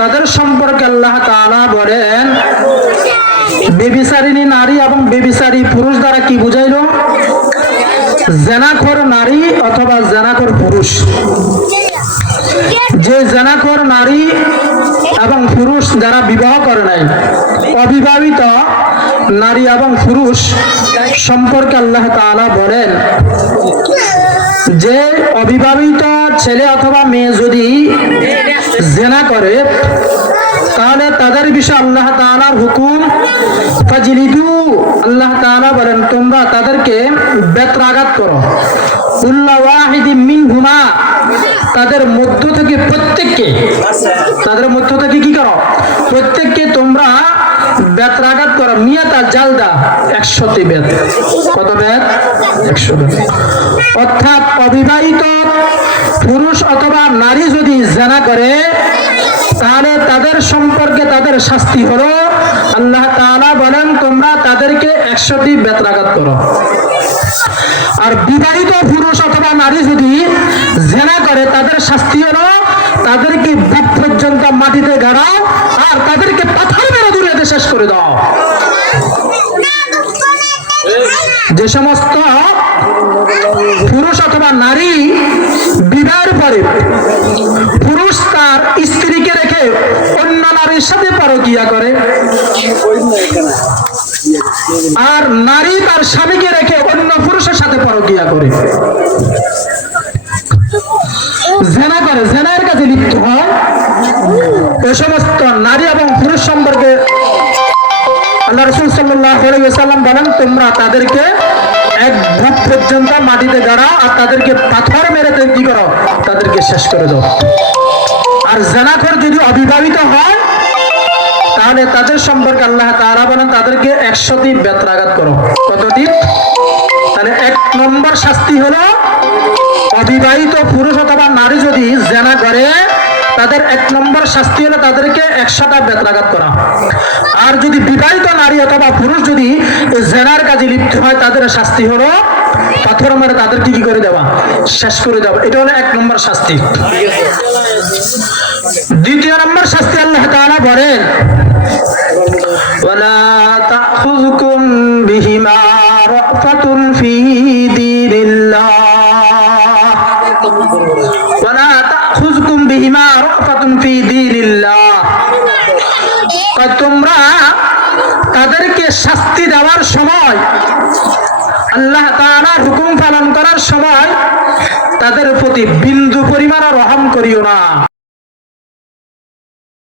তাদের সম্পর্কে আল্লাহ তাআলা বলেন? বেবিচারিণী নারী এবং বেবিচারী পুরুষ দ্বারা কি বুঝাইল? জেনাখোর নারী অথবা জেনাখোর পুরুষ। যে জেনাখোর নারী এবং পুরুষ যারা বিবাহ করে নাই, অবিবাহিত নারী এবং পুরুষ সম্পর্কে আল্লাহ তাআলা বলেন, যে অবিবাহিত ছেলে অথবা মেয়ে যদি জেনা করে, তাহলে তাদের বিষয়ে আল্লাহ তাআলার হুকুম আল্লাহ তাআলা বলেন, তোমরা তাদেরকে বেত্রাঘাত করো। তাদের মধ্য থেকে প্রত্যেককে, তাদের মধ্য থেকে কি করো? প্রত্যেককে তোমরা বেত্রাঘাত করো। মিয়াতা জালদা, একশোটি বেত। কত বেত? একশো বেত। অর্থাৎ অবিবাহিত পুরুষ অথবা নারী যদি জানা করে সম্পর্কে তাদের শাস্তি হলো, আল্লাহ তাআলা বলেন, তোমরা তাদেরকে একশোটি বেত্রাঘাত করো। আর বিবাহিত পুরুষ অথবা নারী যদি জেনা করে, তাদের শাস্তি হলো, তাদেরকে বুক পর্যন্ত মাটিতে গাড়াও আর তাদেরকে পাথর মেরে দূরে শেষ করে দাও। যে সমস্ত পুরুষ অথবা নারী বিবাহের পরে সাথে করে। আর নারী তার স্বামীকে রেখে অন্য পুরুষের সাথে পরকিয়া করে। জেনা করে জেনার কাছে লিপ্ত হয় এ সমস্ত নারী এবং পুরুষ সম্পর্কে আল্লাহ রসুল সাল্লাম বলেন, তোমরা তাদেরকে এক পর্যন্ত মাটিতে গাড়াও আর তাদেরকে পাথর মেরে কি করো, তাদেরকে শেষ করে দাও। আর জেনাখর যদি অবিবাহিত হয় তাহলে তাদের সম্পর্কে আল্লাহ তারা বলেন, তাদেরকে একশোটি বেত্রাঘাত করো। কতটি তাহলে এক নম্বর শাস্তি হলো, অবিবাহিত পুরুষ অথবা নারী যদি জেনা করে, তাদের এক নম্বর শাস্তি হলো তাদেরকে একশোটা বেত্রাঘাত করা। আর যদি বিবাহিত নারী অথবা পুরুষ যদি জেনার কাজে লিপ্ত হয়, তাদের শাস্তি হলো পাথর মারে তাদেরকে কি করে দেওয়া? শেষ করে দেওয়া। এটা হলো এক নম্বর শাস্তি। দ্বিতীয় নম্বর শাস্তি আল্লাহ তাআলা বলেন তোমরা তাদেরকে শাস্তি দেওয়ার সময় আল্লাহ তারা হুকুম পালন করার সময় তাদের প্রতি বিন্দু পরিমাণ রহম করিও না।